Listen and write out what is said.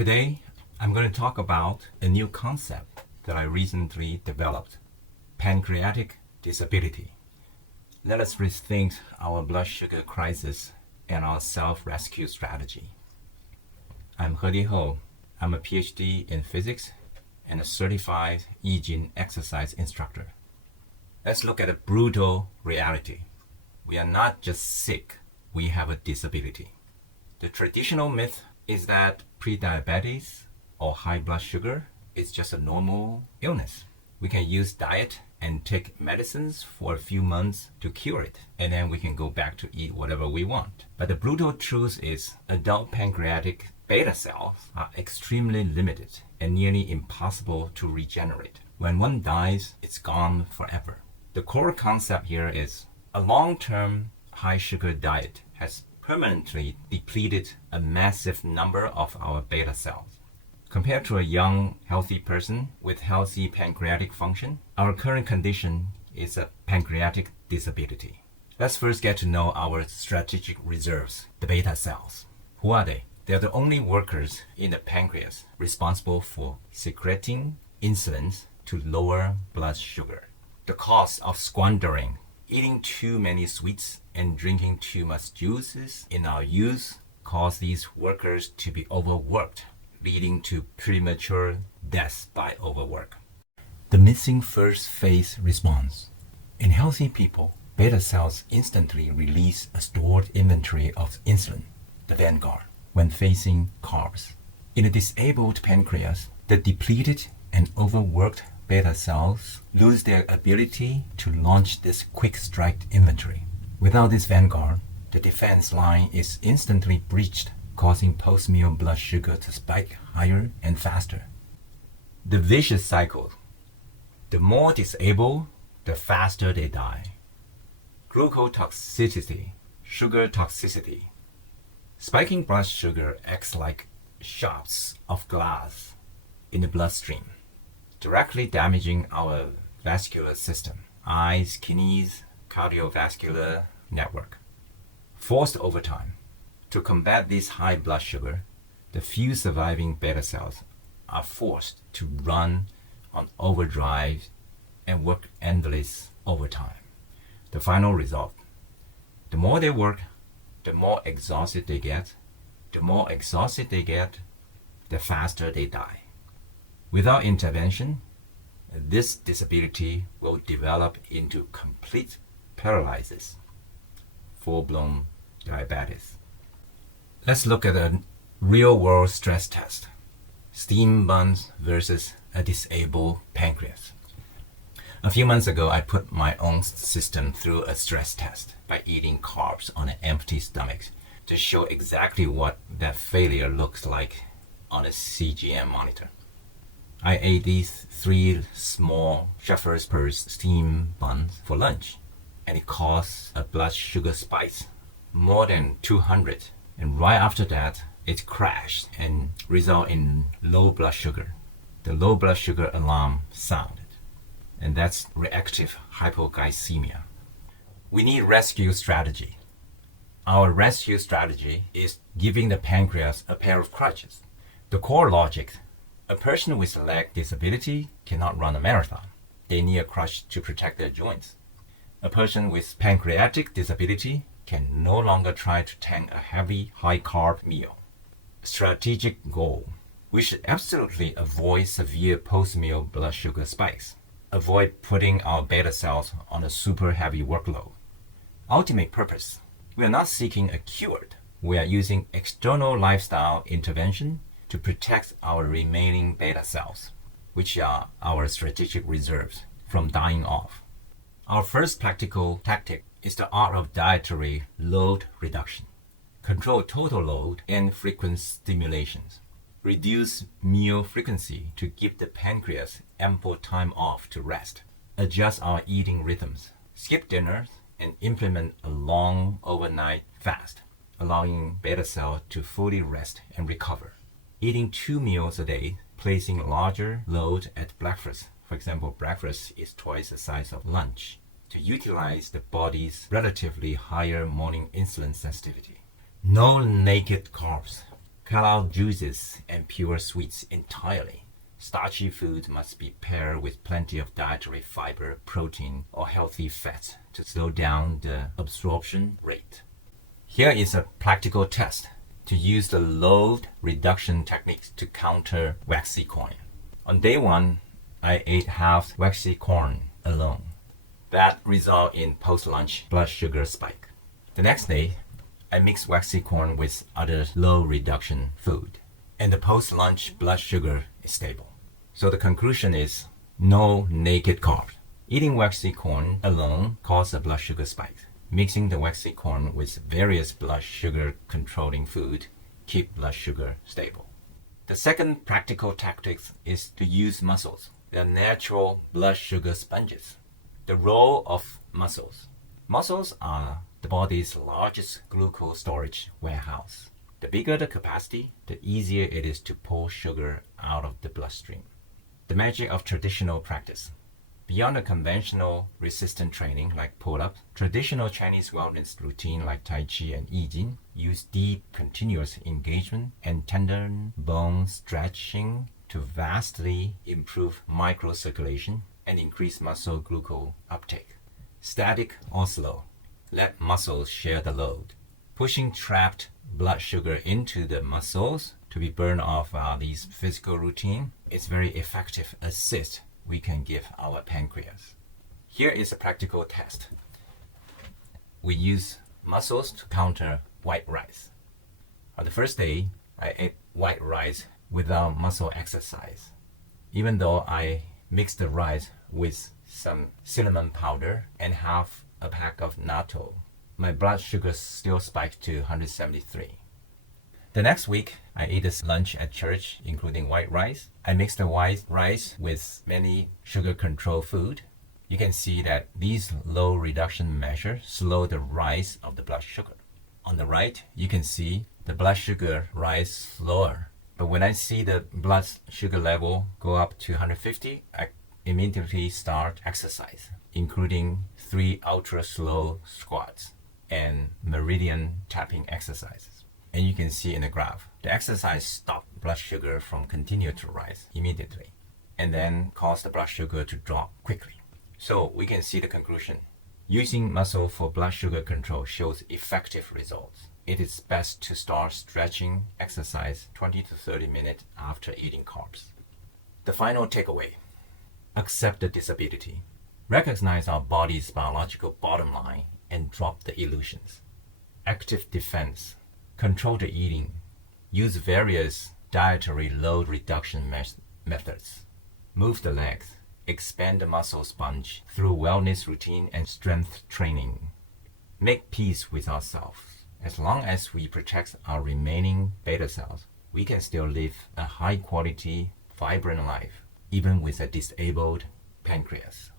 Today, I'm going to talk about a new concept that I recently developed, pancreatic disability. Let us rethink our blood sugar crisis and our self-rescue strategy. I'm He Ho. I'm a PhD in physics and a certified e-gym exercise instructor. Let's look at a brutal reality. We are not just sick, we have a disability. The traditional myth is that prediabetes or high blood sugar is just a normal illness. We can use diet and take medicines for a few months to cure it, and then we can go back to eat whatever we want. But the brutal truth is adult pancreatic beta cells are extremely limited and nearly impossible to regenerate. When one dies, it's gone forever. The core concept here is a long-term high sugar diet has permanently depleted a massive number of our beta cells. Compared to a young, healthy person with healthy pancreatic function, our current condition is a pancreatic disability. Let's first get to know our strategic reserves, the beta cells. Who are they? They're the only workers in the pancreas responsible for secreting insulin to lower blood sugar. The cost of squandering, eating too many sweets and drinking too much juices in our youth cause these workers to be overworked, leading to premature deaths by overwork. The missing first phase response. In healthy people, beta cells instantly release a stored inventory of insulin, the vanguard, when facing carbs. In a disabled pancreas, the depleted and overworked beta cells lose their ability to launch this quick strike inventory. Without this vanguard, the defense line is instantly breached, causing post-meal blood sugar to spike higher and faster. The vicious cycle. The more disabled, the faster they die. Glucotoxicity, sugar toxicity. Spiking blood sugar acts like shards of glass in the bloodstream, directly damaging our vascular system, eyes, kidneys, cardiovascular network. Forced overtime. To combat this high blood sugar, the few surviving beta cells are forced to run on overdrive and work endless overtime. The final result. The more they work, the more exhausted they get. The more exhausted they get, the faster they die. Without intervention, this disability will develop into complete paralysis, full-blown diabetes. Let's look at a real-world stress test. Steam buns versus a disabled pancreas. A few months ago, I put my own system through a stress test by eating carbs on an empty stomach to show exactly what that failure looks like on a CGM monitor. I ate these 3 small Shepherd's Purse steam buns for lunch, and it caused a blood sugar spike more than 200. And right after that, it crashed and resulted in low blood sugar. The low blood sugar alarm sounded, and that's reactive hypoglycemia. We need rescue strategy. Our rescue strategy is giving the pancreas a pair of crutches. The core logic: a person with a leg disability cannot run a marathon. They need a crutch to protect their joints. A person with pancreatic disability can no longer try to tank a heavy, high-carb meal. Strategic goal: we should absolutely avoid severe post-meal blood sugar spikes. Avoid putting our beta cells on a super heavy workload. Ultimate purpose: we are not seeking a cure. We are using external lifestyle intervention to protect our remaining beta cells, which are our strategic reserves, from dying off. Our first practical tactic is the art of dietary load reduction. Control total load and frequent stimulations. Reduce meal frequency to give the pancreas ample time off to rest. Adjust our eating rhythms. Skip dinners and implement a long overnight fast, allowing beta cells to fully rest and recover. Eating 2 meals a day, placing larger load at breakfast. For example, breakfast is twice the size of lunch, to utilize the body's relatively higher morning insulin sensitivity. No naked carbs. cut out juices and pure sweets entirely. Starchy food must be paired with plenty of dietary fiber, protein, or healthy fat to slow down the absorption rate. Here is a practical test to use the load reduction techniques to counter waxy corn. On day 1, I ate half waxy corn alone. That resulted in post-lunch blood sugar spike. The next day, I mixed waxy corn with other low reduction food, and the post-lunch blood sugar is stable. So the conclusion is no naked carbs. Eating waxy corn alone causes a blood sugar spike. Mixing the waxy corn with various blood sugar controlling food keep blood sugar stable. The second practical tactic is to use muscles. They are natural blood sugar sponges. The role of muscles. Muscles are the body's largest glucose storage warehouse. The bigger the capacity, the easier it is to pull sugar out of the bloodstream. The magic of traditional practice. Beyond the conventional resistance training like pull-ups, traditional Chinese wellness routine like Tai Chi and I Ching use deep continuous engagement and tendon bone stretching to vastly improve microcirculation and increase muscle glucose uptake. Static or slow, let muscles share the load. Pushing trapped blood sugar into the muscles to be burned off these physical routine is very effective assist we can give our pancreas. Here is a practical test. We use muscles to counter white rice. On the first day, I ate white rice without muscle exercise. Even though I mixed the rice with some cinnamon powder and half a pack of natto, my blood sugar still spiked to 173. The next week, I ate a lunch at church, including white rice. I mixed the white rice with many sugar control food. You can see that these low reduction measures slow the rise of the blood sugar. On the right, you can see the blood sugar rise slower. But when I see the blood sugar level go up to 150, I immediately start exercise, including 3 ultra slow squats and meridian tapping exercises. And you can see in the graph, the exercise stopped blood sugar from continuing to rise immediately and then caused the blood sugar to drop quickly. So we can see the conclusion. Using muscle for blood sugar control shows effective results. It is best to start stretching exercise 20 to 30 minutes after eating carbs. The final takeaway, accept the disability. Recognize our body's biological bottom line and drop the illusions. Active defense. Control the eating. Use various dietary load reduction methods. Move the legs. Expand the muscle sponge through wellness routine and strength training. Make peace with ourselves. As long as we protect our remaining beta cells, we can still live a high quality, vibrant life, even with a disabled pancreas.